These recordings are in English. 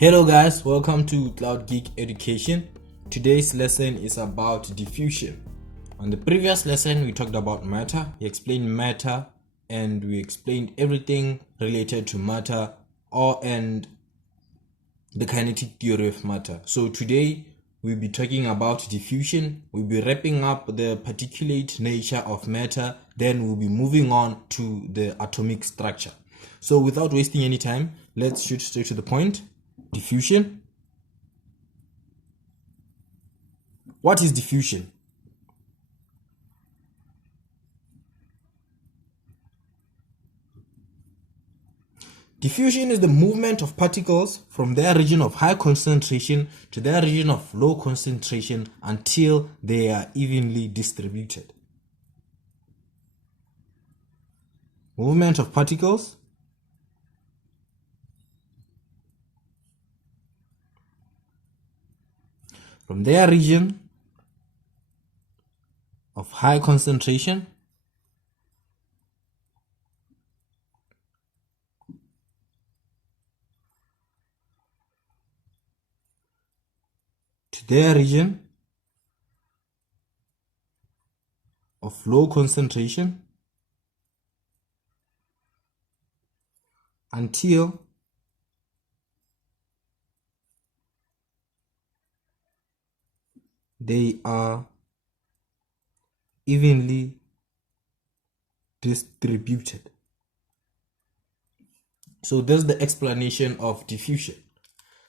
Hello guys, welcome to Cloud Geek Education. Today's lesson is about diffusion. On the previous lesson we talked about matter, we explained matter and we explained everything related to matter and the kinetic theory of matter. So today we'll be talking about diffusion. We'll be wrapping up the particulate nature of matter, then we'll be moving on to the atomic structure. So without wasting any time, let's shoot straight to the point. Diffusion. What is diffusion? Diffusion is the movement of particles from their region of high concentration to their region of low concentration until they are evenly distributed. Movement of particles from their region of high concentration to their region of low concentration until they are evenly distributed. So that's the explanation of diffusion.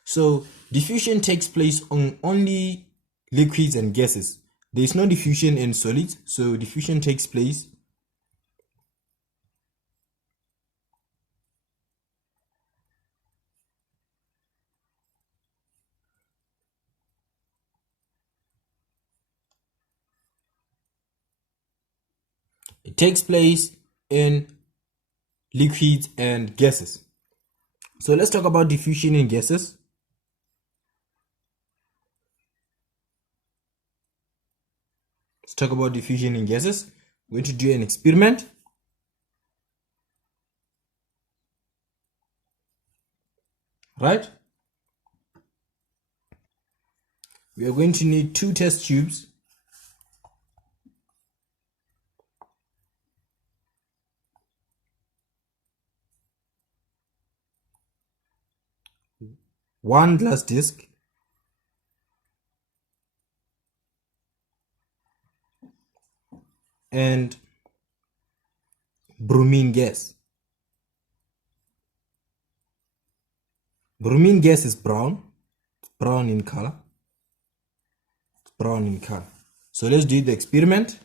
So diffusion takes place on only liquids and gases. There is no diffusion in solids, so diffusion takes place in liquids and gases. So let's talk about diffusion in gases. Let's talk about diffusion in gases. We're going to do an experiment. Right? We are going to need 2 test tubes. One glass disc and bromine gas. Bromine gas is brown. It's brown in color. So let's do the experiment.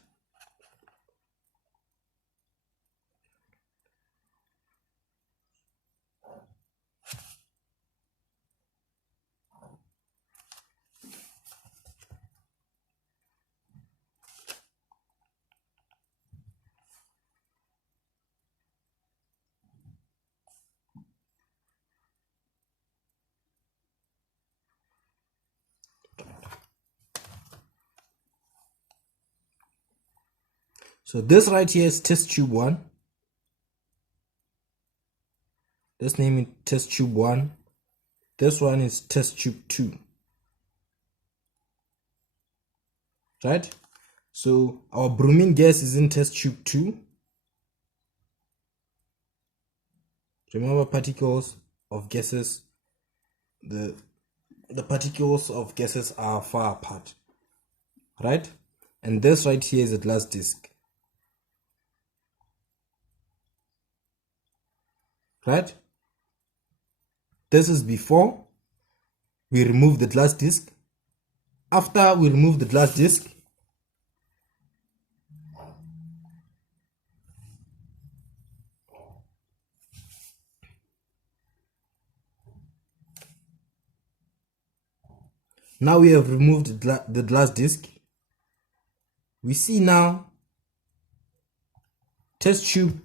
So this right here is test tube 1. Let's name it test tube 1. This one is test tube 2. Right? So our bromine gas is in test tube 2. Remember, particles of gases, the particles of gases are far apart. Right? And this right here is a glass disc. Right? This is before we remove the glass disc. After we remove the glass disc, now we have removed the glass disc. We see now test tube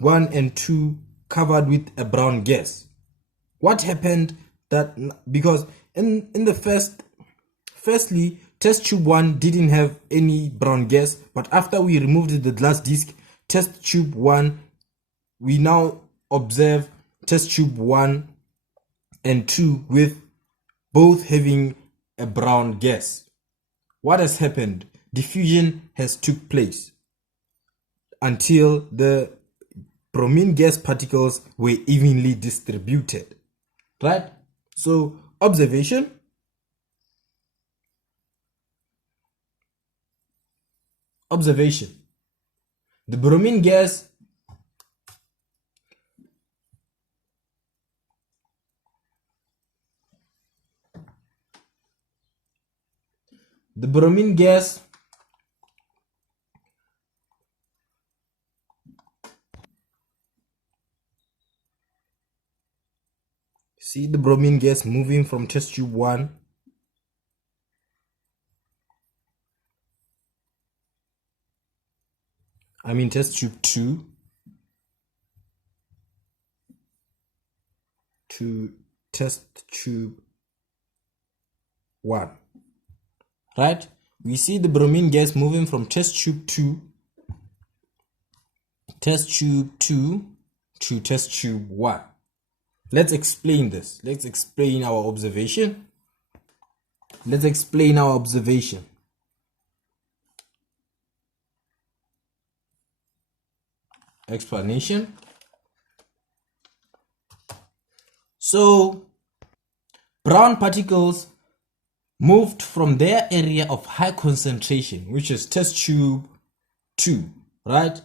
1 and 2 covered with a brown gas. What happened? That because in the firstly test tube 1 didn't have any brown gas, but after we removed the glass disc, test tube 1, we now observe test tube 1 and 2 with both having a brown gas. What has happened? Diffusion has took place until the bromine gas particles were evenly distributed, right? So observation. The bromine gas see the bromine gas moving from test tube 1 test tube 2 to test tube 1, right? We see the bromine gas moving from test tube 2 to test tube 1. Let's explain this. Let's explain our observation. Explanation. So brown particles moved from their area of high concentration, which is test tube 2, right?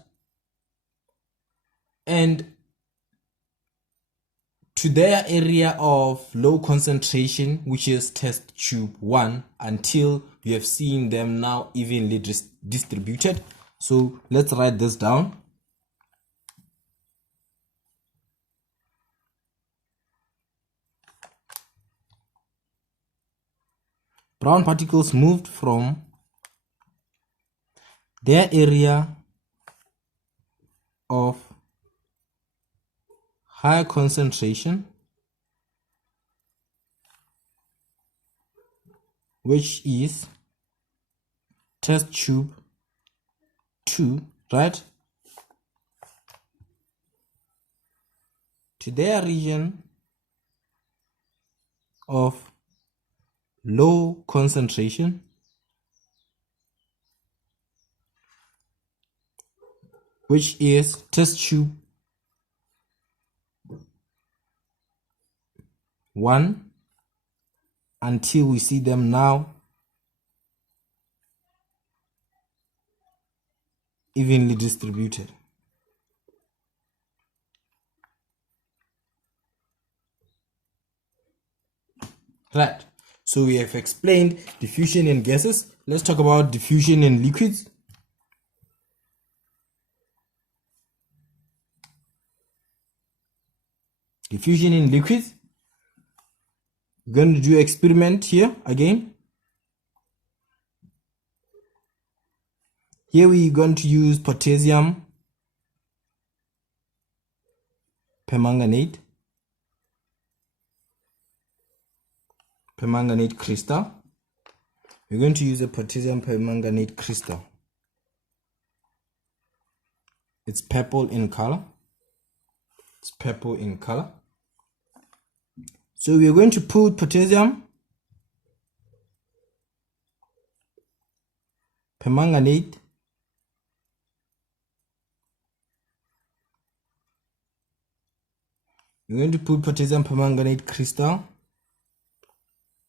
And to their area of low concentration, which is test tube 1, until you have seen them now evenly distributed. So let's write this down. Brown particles moved from their area of high concentration, which is test tube 2, right, to their region of low concentration, which is test tube 1, until we see them now evenly distributed. Right. So we have explained diffusion in gases. Let's talk about diffusion in liquids. Diffusion in liquids. We're going to do experiment here again. Here we're going to use potassium permanganate crystal. We're going to use a potassium permanganate crystal. It's purple in color. So we are going to put potassium permanganate crystal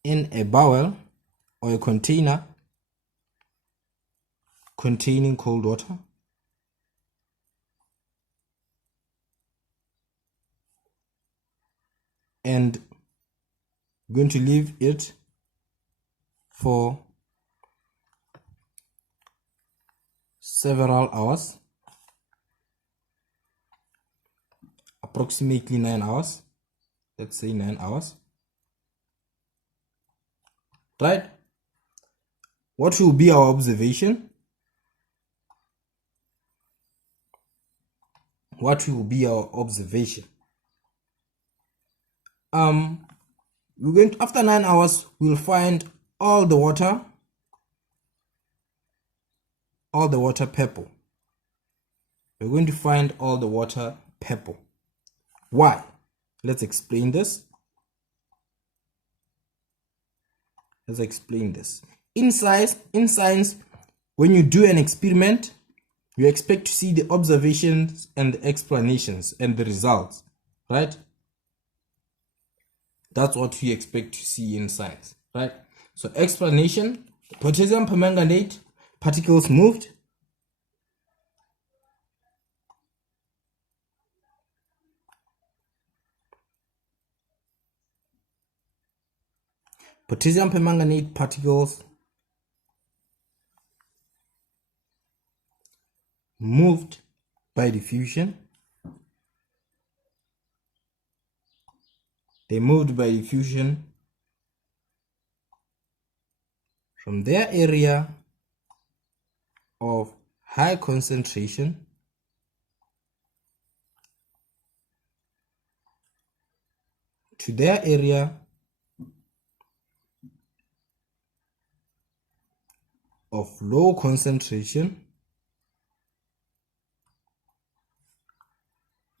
in a barrel or a container containing cold water. And we're going to leave it for several hours, approximately 9 hours. Let's say 9 hours. Right? What will be our observation? We're going to, after 9 hours, we'll find all the water purple. We're going to find all the water purple. Why? Let's explain this. Let's explain this. In science, when you do an experiment, you expect to see the observations and the explanations and the results, right? That's what you expect to see in science, right? So explanation, potassium permanganate, particles moved. Potassium permanganate particles moved by diffusion. They moved by diffusion from their area of high concentration to their area of low concentration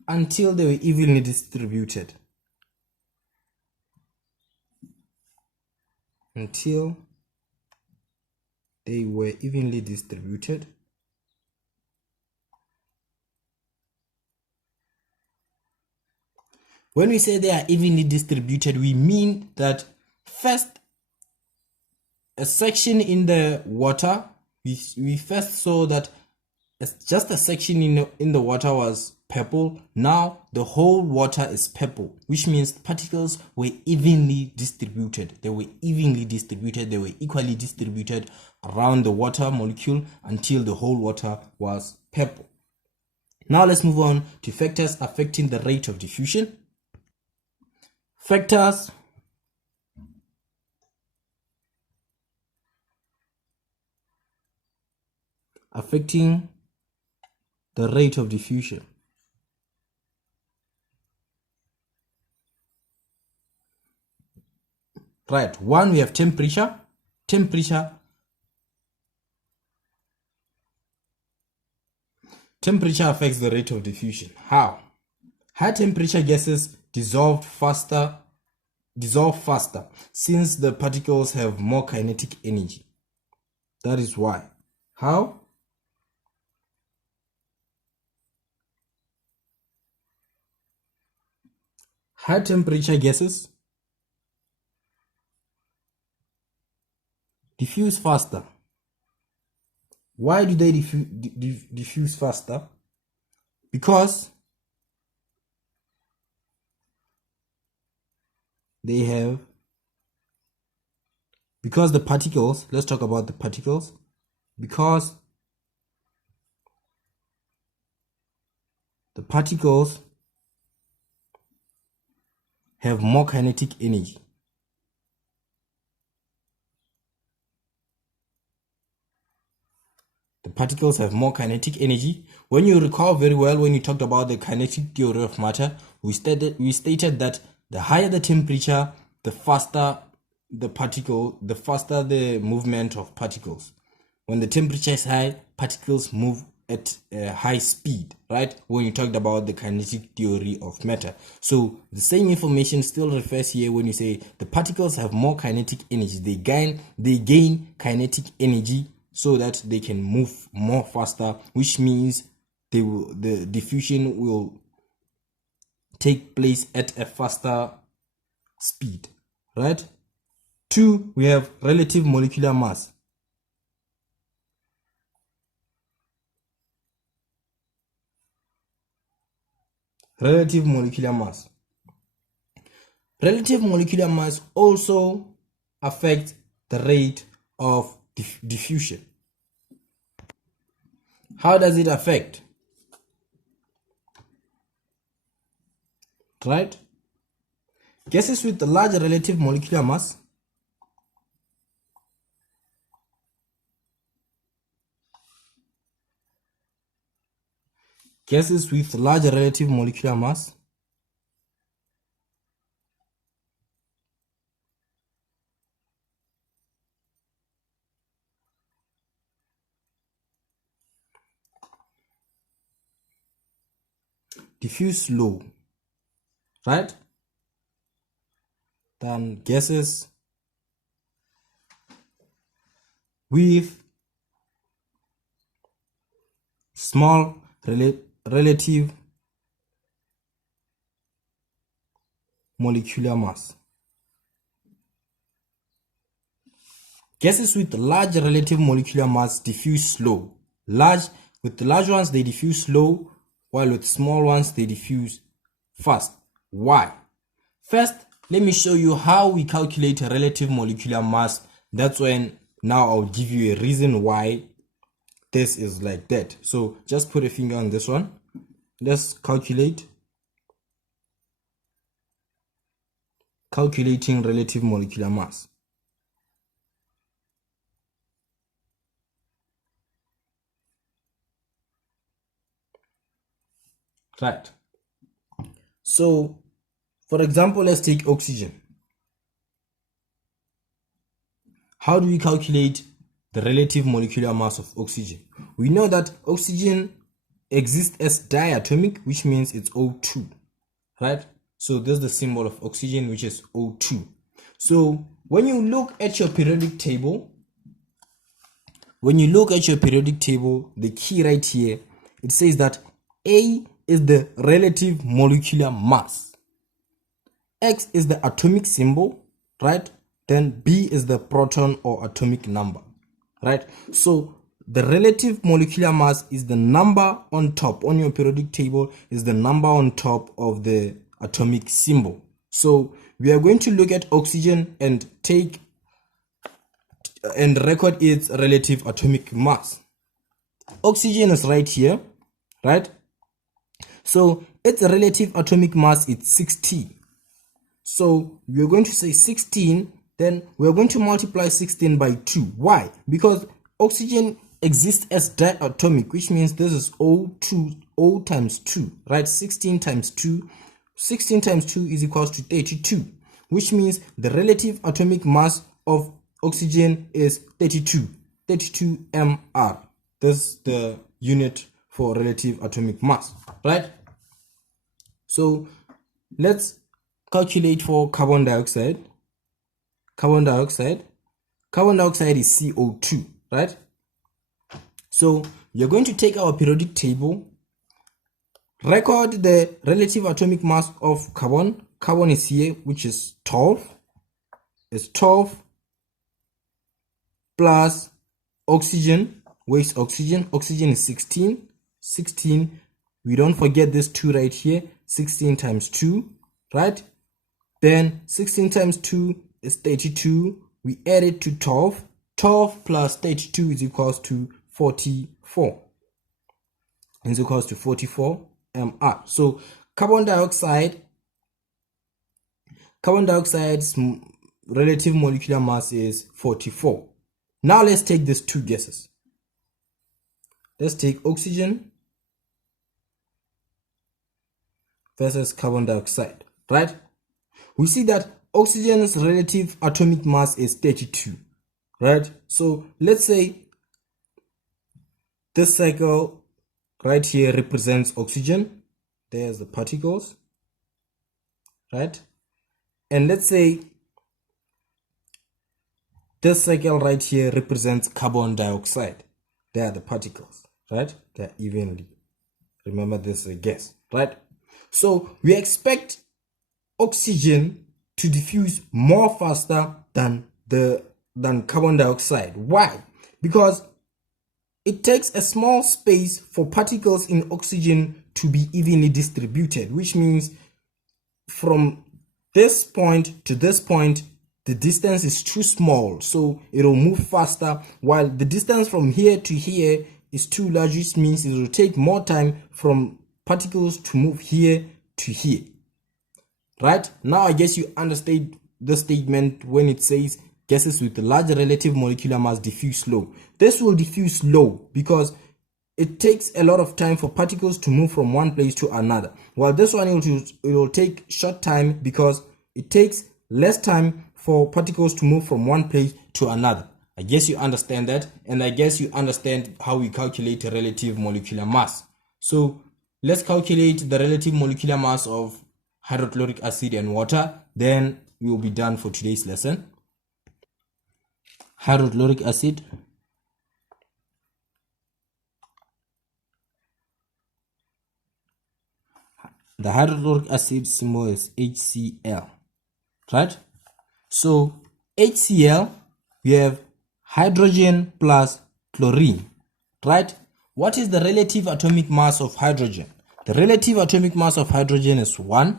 until they were evenly distributed. Until they were evenly distributed. When we say they are evenly distributed, we mean that first a section in the water, we first saw that just a section in the water was purple. Now the whole water is purple, which means particles were evenly distributed. They were evenly distributed. They were equally distributed around the water molecule until the whole water was purple. Now let's move on to factors affecting the rate of diffusion. Factors affecting the rate of diffusion. Right, one, we have temperature. Temperature affects the rate of diffusion. How? High temperature gases dissolve faster since the particles have more kinetic energy. That is why. How? High temperature gases diffuse faster. Why do they diffuse faster? Because the particles, let's talk about the particles, because the particles have more kinetic energy. The particles have more kinetic energy. When you recall very well, when you talked about the kinetic theory of matter, we stated that the higher the temperature, the faster the movement of particles. When the temperature is high, particles move at a high speed, right? When you talked about the kinetic theory of matter. So the same information still refers here when you say the particles have more kinetic energy. They gain kinetic energy so that they can move more faster, which means the diffusion will take place at a faster speed, right? Two, we have relative molecular mass. Relative molecular mass. Relative molecular mass also affects the rate of diffusion. How does it affect? Right? Gases with a large relative molecular mass diffuse slow, right? Than gases with small relative molecular mass. Gases with large relative molecular mass diffuse slow. With the large ones, they diffuse slow, while with small ones, they diffuse fast. Why? First, let me show you how we calculate a relative molecular mass. That's when now I'll give you a reason why this is like that. So just put a finger on this one. Let's calculating relative molecular mass. Right. So, for example, let's take oxygen. How do we calculate the relative molecular mass of oxygen? We know that oxygen exists as diatomic, which means it's O2, right? So this is the symbol of oxygen, which is O2. So when you look at your periodic table, the key right here, it says that A is the relative molecular mass, X is the atomic symbol, right? Then B is the proton or atomic number, right? So the relative molecular mass is the number on top on your periodic table, is the number on top of the atomic symbol. So we are going to look at oxygen and record its relative atomic mass. Oxygen is right here, right? So its relative atomic mass is 16. So we're going to say 16, then we're going to multiply 16 by 2. Why? Because oxygen exists as diatomic, which means this is O2, O times 2, right? 16 times 2. 16 times 2 is equals to 32, which means the relative atomic mass of oxygen is 32 mR. That's the unit for relative atomic mass, right? So let's calculate for carbon dioxide. Carbon dioxide is CO2, right? So you're going to take our periodic table, record the relative atomic mass of carbon. Carbon is here, which is 12. It's 12 plus oxygen. Where is oxygen? Oxygen is 16. 16. We don't forget this 2 right here. 16 times 2, right? Then 16 times 2 is 32. We add it to 12. 12 plus 32 is equals to 44. Is equals to 44 mR. So carbon dioxide's relative molecular mass is 44. Now let's take these two gases. Let's take oxygen versus carbon dioxide, right? We see that oxygen's relative atomic mass is 32, right? So let's say this circle right here represents oxygen. There's the particles, right? And let's say this circle right here represents carbon dioxide. There are the particles, right? They're evenly. Remember, this is a gas, right? So we expect oxygen to diffuse more faster than carbon dioxide. Why? Because it takes a small space for particles in oxygen to be evenly distributed, which means from this point to this point, the distance is too small, so it will move faster, while the distance from here to here is too large, which means it will take more time from particles to move here to here. Right? Now I guess you understand the statement when it says gases with a large relative molecular mass diffuse slow. This will diffuse slow because it takes a lot of time for particles to move from one place to another, while this one it will take short time because it takes less time for particles to move from one place to another. I guess you understand that, and I guess you understand how we calculate a relative molecular mass. So let's calculate the relative molecular mass of hydrochloric acid and water, then we will be done for today's lesson. Hydrochloric acid The hydrochloric acid symbol is HCl, right? So HCl, we have hydrogen plus chlorine, right? What is the relative atomic mass of hydrogen? The relative atomic mass of hydrogen is 1,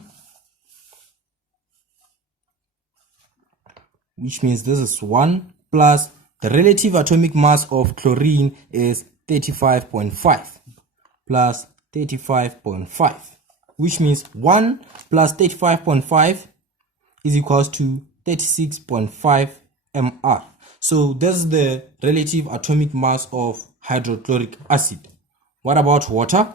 which means this is 1, plus the relative atomic mass of chlorine is 35.5 plus 35.5, which means 1 plus 35.5 is equals to 36.5 mR. So this is the relative atomic mass of hydrochloric acid. What about water?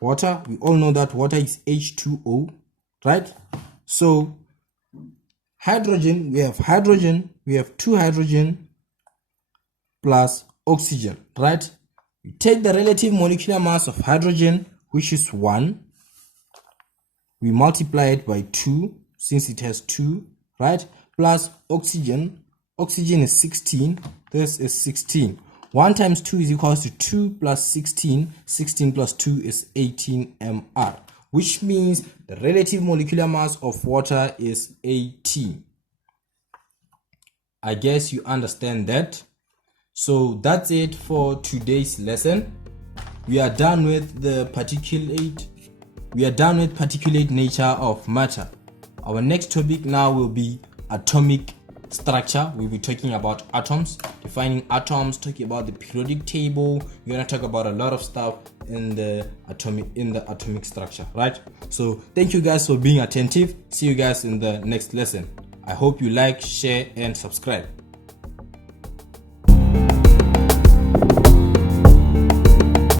Water, we all know that water is H2O, right? So hydrogen, we have 2 hydrogen plus oxygen, right? We take the relative molecular mass of hydrogen, which is 1. We multiply it by 2, since it has 2, right? Plus oxygen. Oxygen is 16. This is 16. 1 times 2 is equals to 2 plus 16. 16 plus 2 is 18 mR, which means the relative molecular mass of water is 18. I guess you understand that. So that's it for today's lesson. We are done with the particulate nature of matter. Our next topic now will be atomic structure. We'll be talking about atoms, defining atoms, talking about the periodic table. We're going to talk about a lot of stuff in the atomic structure, right? So thank you guys for being attentive. See you guys in the next lesson. I hope you like, share and subscribe.